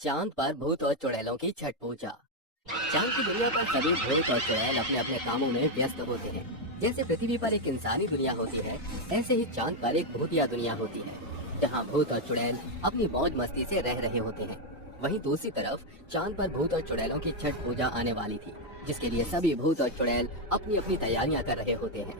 चांद पर भूत और चुड़ैलों की छठ पूजा। चांद की दुनिया पर सभी भूत और चुड़ैल अपने अपने कामों में व्यस्त होते हैं। जैसे पृथ्वी पर एक इंसानी दुनिया होती है, ऐसे ही चांद पर एक भूतिया दुनिया होती है, जहाँ भूत और चुड़ैल अपनी मौज मस्ती से रह रहे होते हैं। वहीं दूसरी तरफ चांद पर भूत और चुड़ैलों की छठ पूजा आने वाली थी, जिसके लिए सभी भूत और चुड़ैल अपनी अपनी तैयारियां कर रहे होते हैं।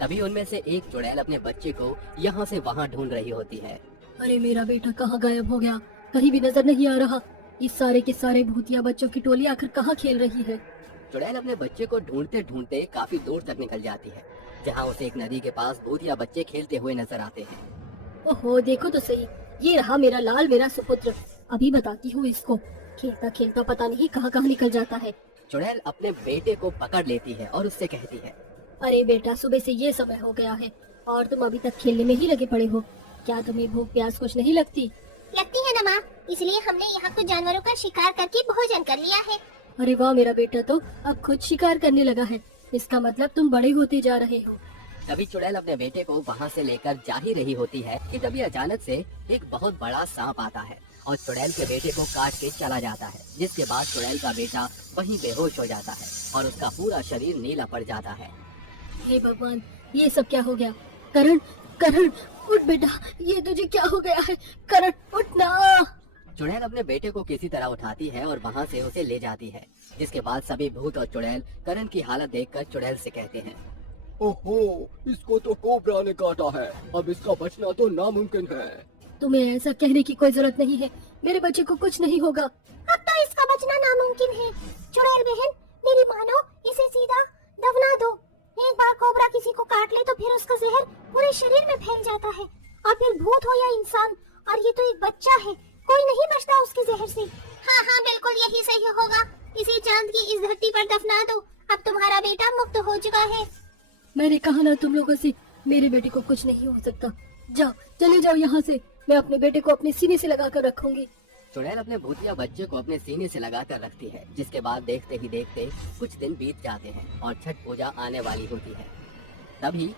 तभी उनमें से एक चुड़ैल अपने बच्चे को यहाँ से वहाँ ढूंढ रही होती है। अरे मेरा बेटा कहाँ गायब हो गया, कहीं भी नजर नहीं आ रहा। इस सारे के सारे भूतिया बच्चों की टोली आखिर कहाँ खेल रही है। चुड़ैल अपने बच्चे को ढूंढते ढूंढते काफी दूर तक निकल जाती है, जहाँ उसे एक नदी के पास भूतिया बच्चे खेलते हुए नजर आते हैं। ओहो देखो तो सही, ये रहा मेरा लाल, मेरा सुपुत्र। अभी बताती हूँ इसको। खेलता खेलता पता नहीं कहाँ कहाँ निकल जाता है। चुड़ैल अपने बेटे को पकड़ लेती है और उससे कहती है, अरे बेटा, सुबह से ये समय हो गया है और तुम अभी तक खेलने में ही लगे पड़े हो। क्या तुम्हें भूख प्यास कुछ नहीं लगती? लगती है ना माँ, इसलिए हमने यहाँ कुछ जानवरों का शिकार करके भोजन कर लिया है। अरे वाह, मेरा बेटा तो अब खुद शिकार करने लगा है। इसका मतलब तुम बड़े होते जा रहे हो। तभी चुड़ैल अपने बेटे को वहाँ से लेकर जा ही रही होती है कि तभी अचानक से एक बहुत बड़ा सांप आता है और चुड़ैल के बेटे को काट के चला जाता है, जिसके बाद चुड़ैल का बेटा वहीं बेहोश हो जाता है और उसका पूरा शरीर नीला पड़ जाता है। हे भगवान, ये सब क्या हो गया? करण, करण उठ बेटा, ये तुझे क्या हो गया है? करण उठना। चुड़ैल अपने बेटे को किसी तरह उठाती है और वहाँ से उसे ले जाती है, जिसके बाद सभी भूत और चुड़ैल करण की हालत देखकर चुड़ैल से कहते हैं, ओहो, इसको तो कोबरा ने काटा है, अब इसका बचना तो नामुमकिन है। तुम्हें ऐसा कहने की कोई जरूरत नहीं है, मेरे बच्चे को कुछ नहीं होगा। अब तो इसका बचना नामुमकिन है। चुड़ैल बहन, मेरी मानो, इसे सीधा दफना दो। एक बार कोबरा किसी को काट ले तो फिर उसका जहर पूरे शरीर में फैल जाता है, और फिर भूत हो या इंसान, और ये तो एक बच्चा है, कोई नहीं बचता उसके जहर से। हाँ हाँ, बिल्कुल यही सही होगा। इसे चांद की इस धरती पर दफना दो। अब तुम्हारा बेटा मुक्त हो चुका है। मैंने कहा ना तुम लोगों से, मेरे बेटे को कुछ नहीं हो सकता। जाओ, चले जाओ यहाँ से। मैं अपने बेटे को अपने सीने से लगा कर रखूंगी। चुड़ैल अपने भूतिया बच्चे को अपने सीने से लगाकर रखती है, जिसके बाद देखते ही देखते कुछ दिन बीत जाते हैं और छठ पूजा आने वाली होती है। तभी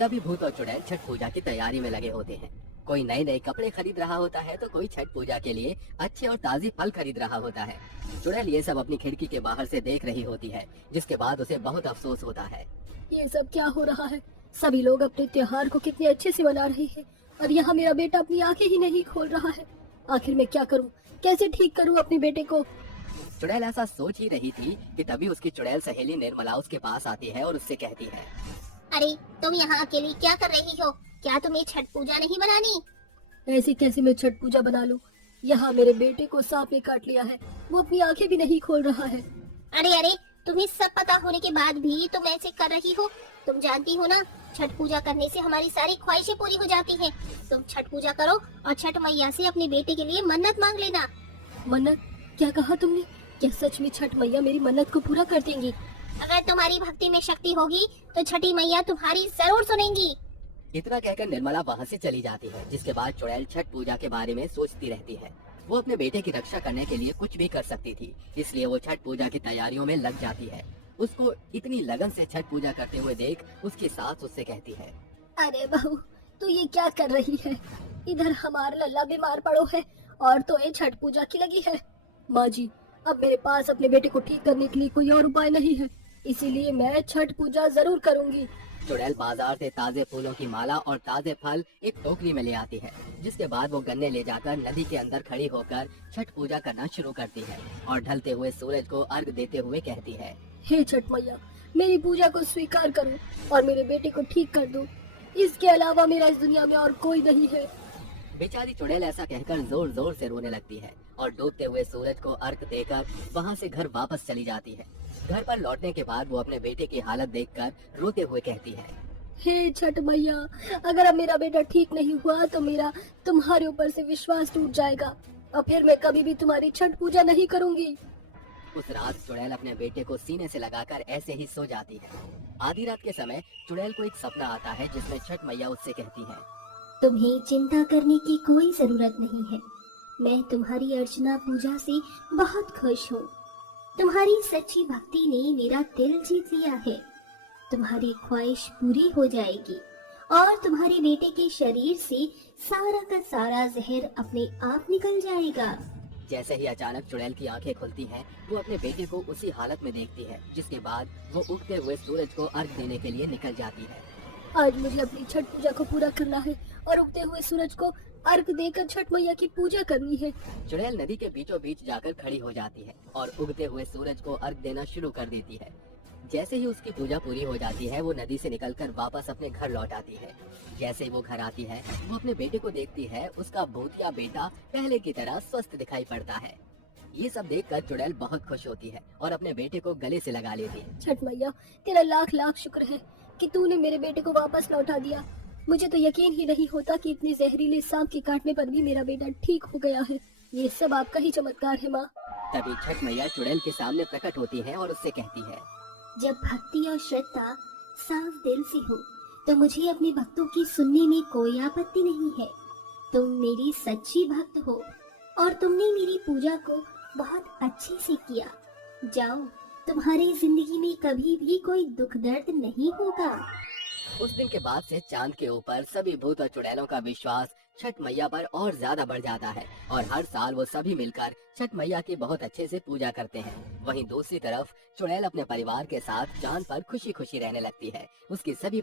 सभी भूत और चुड़ैल छठ पूजा की तैयारी में लगे होते हैं। कोई नए नए कपड़े खरीद रहा होता है तो कोई छठ पूजा के लिए अच्छे और ताजे फल खरीद रहा होता है। चुड़ैल ये सब अपनी खिड़की के बाहर से देख रही होती है, जिसके बाद उसे बहुत अफसोस होता है। ये सब क्या हो रहा है? सभी लोग अपने त्योहार को कितने अच्छे से मना रहे हैं और यहाँ मेरा बेटा अपनी आंखें ही नहीं खोल रहा है। आखिर मैं क्या करूँ, कैसे ठीक करूँ अपने बेटे को? चुड़ैल ऐसा सोच ही रही थी कि तभी उसकी चुड़ैल सहेली निर्मला उसके पास आती है और उससे कहती है, अरे तुम यहाँ अकेली क्या कर रही हो? क्या तुम्हें छठ पूजा नहीं बनानी? ऐसे कैसे मैं छठ पूजा बना लूं? यहाँ मेरे बेटे को सांप ने काट लिया है, वो अपनी आंखें भी नहीं खोल रहा है। अरे अरे, तुम्हें सब पता होने के बाद भी तुम ऐसे कर रही हो? तुम जानती हो ना, छठ पूजा करने से हमारी सारी ख्वाहिशें पूरी हो जाती हैं। तुम छठ पूजा करो और छठ मैया से अपने बेटे के लिए मन्नत मांग लेना। मन्नत? क्या कहा तुमने? क्या सच में छठ मैया मेरी मन्नत को पूरा कर देंगी? अगर तुम्हारी भक्ति में शक्ति होगी तो छठी मैया तुम्हारी जरूर सुनेंगी। इतना कहकर निर्मला वहाँ से चली जाती है, जिसके बाद चुड़ैल छठ पूजा के बारे में सोचती रहती है। वो अपने बेटे की रक्षा करने के लिए कुछ भी कर सकती थी, इसलिए वो छठ पूजा की तैयारियों में लग जाती है। उसको इतनी लगन से छठ पूजा करते हुए देख उसकी सास उससे कहती है, अरे बहू, तू ये क्या कर रही है? इधर हमारा लल्ला बीमार पड़ो है और तो ये छठ पूजा की लगी है। माँ जी, अब मेरे पास अपने बेटे को ठीक करने के लिए कोई और उपाय नहीं है, इसीलिए मैं छठ पूजा जरूर करूँगी। चुड़ैल बाजार से ताजे फूलों की माला और ताजे फल एक टोकरी में ले आती है, जिसके बाद वो गन्ने ले जाकर नदी के अंदर खड़ी होकर छठ पूजा करना शुरू करती है और ढलते हुए सूरज को अर्घ देते हुए कहती है, हे छठ मैया, मेरी पूजा को स्वीकार करो और मेरे बेटे को ठीक कर दो। इसके अलावा मेरा इस दुनिया में और कोई नहीं है। बेचारी चुड़ैल ऐसा कहकर जोर जोर से रोने लगती है और डूबते हुए सूरज को अर्घ देकर वहाँ से घर वापस चली जाती है। घर पर लौटने के बाद वो अपने बेटे की हालत देखकर रोते हुए कहती है, हे छठ मैया, अगर अब मेरा बेटा ठीक नहीं हुआ तो मेरा तुम्हारे ऊपर से विश्वास टूट जाएगा और फिर मैं कभी भी तुम्हारी छठ पूजा नहीं करूँगी। उस रात चुड़ैल अपने बेटे को सीने से लगाकर ऐसे ही सो जाती है। आधी रात के समय चुड़ैल को एक सपना आता है, जिसमें छठ मैया उससे कहती है, तुम्हें चिंता करने की कोई जरूरत नहीं है। मैं तुम्हारी अर्चना पूजा से बहुत खुश हूँ। तुम्हारी सच्ची भक्ति ने मेरा दिल जीत लिया है। तुम्हारी ख्वाहिश पूरी हो जाएगी और तुम्हारे बेटे के शरीर से सारा का सारा जहर अपने आप निकल जाएगा। जैसे ही अचानक चुड़ैल की आंखें खुलती हैं, वो अपने बेटे को उसी हालत में देखती है, जिसके बाद वो उगते हुए सूरज को अर्घ देने के लिए निकल जाती है। आज मुझे अपनी छठ पूजा को पूरा करना है और उगते हुए सूरज को अर्घ देकर छठ मैया की पूजा करनी है। चुड़ैल नदी के बीचों बीच जाकर खड़ी हो जाती है और उगते हुए सूरज को अर्घ देना शुरू कर देती है। जैसे ही उसकी पूजा पूरी हो जाती है, वो नदी से निकलकर वापस अपने घर लौट आती है। जैसे ही वो घर आती है, वो अपने बेटे को देखती है। उसका भूतिया बेटा पहले की तरह स्वस्थ दिखाई पड़ता है। ये सब देखकर चुड़ैल बहुत खुश होती है और अपने बेटे को गले से लगा लेती है। छठ मैया, तेरा लाख लाख शुक्र है कि तूने मेरे बेटे को वापस लौटा दिया। मुझे तो यकीन ही नहीं होता कि इतने जहरीले सांप के काटने पर भी मेरा बेटा ठीक हो गया है। ये सब आपका ही चमत्कार है माँ। तभी छठ मैया चुड़ैल के सामने प्रकट होती है और उससे कहती है, जब भक्ति और श्रद्धा साफ दिल से हो तो मुझे अपने भक्तों की सुनने में कोई आपत्ति नहीं है। तुम मेरी सच्ची भक्त हो और तुमने मेरी पूजा को बहुत अच्छे से किया। जाओ, तुम्हारी जिंदगी में कभी भी कोई दुख दर्द नहीं होगा। उस दिन के बाद से चांद के ऊपर सभी भूत और चुड़ैलों का विश्वास छठ मैया पर और ज्यादा बढ़ जाता है और हर साल वो सभी मिलकर छठ मैया की बहुत अच्छे से पूजा करते हैं। वहीं दूसरी तरफ चुड़ैल अपने परिवार के साथ चांद पर खुशी खुशी रहने लगती है। उसकी सभी